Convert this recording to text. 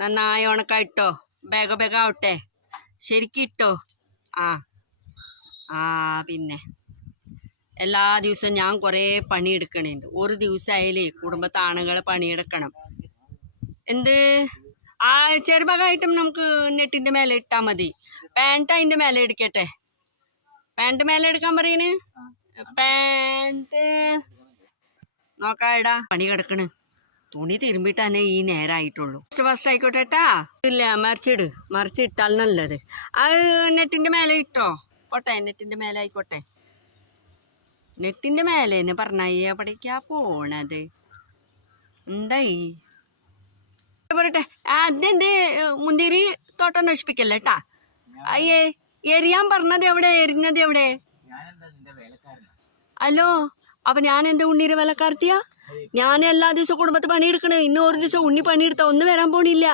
നന്നായി ഉണക്കായിട്ടോ. വേഗം വേഗം ആവട്ടെ. ശരിക്കിട്ടോ. ആ ആ പിന്നെ എല്ലാ ദിവസവും ഞാൻ കുറേ പണിയെടുക്കണുണ്ട്. ഒരു ദിവസമായാലേ കുടുംബത്താണുങ്ങൾ പണിയെടുക്കണം. എന്ത് ആ ചെറുഭാഗമായിട്ടും നമുക്ക് നെറ്റിൻ്റെ മേലെ ഇട്ടാൽ മതി. പാൻറ്റ് അതിൻ്റെ മേലെ എടുക്കട്ടെ. പാൻറ്റ് മേലെ എടുക്കാൻ പറയണ്. പാൻറ്റ് നോക്കാടാ. പണി കിടക്കണ്. തുണി തിരുമ്പിട്ടാനേ ഈ നേരമായിട്ടുള്ളൂ. ഫസ്റ്റ് ആയിക്കോട്ടെ കേട്ടാ. ഇല്ല, മറിച്ചിട്ടാൽ നല്ലത്. അത് നെറ്റിൻ്റെ മേലെ ഇട്ടോ. പോട്ടെ, നെറ്റിൻ്റെ മേലെ ആയിക്കോട്ടെ. നെറ്റിൻ്റെ മേലെ എന്ന് പറഞ്ഞാൽ എവിടേക്കാ പോണത്? എന്തായി പറയട്ടെ. അതെന്ത് മുന്തിരി തോട്ടം നശിപ്പിക്കല്ലേ കേട്ടാ. അയ്യേ, എറിയാൻ പറഞ്ഞത് എവിടെ, എറിഞ്ഞത് എവിടെ? ഹലോ, അപ്പൊ ഞാൻ എന്റെ ഉണ്ണീരെ വിലക്കാർത്തിയാ? ഞാൻ എല്ലാ ദിവസവും കുടുംബത്ത് പണിയെടുക്കണേ. ഇന്ന് ഒരു ദിവസം ഉണ്ണി പണിയെടുത്താ ഒന്നും വരാൻ പോണില്ല.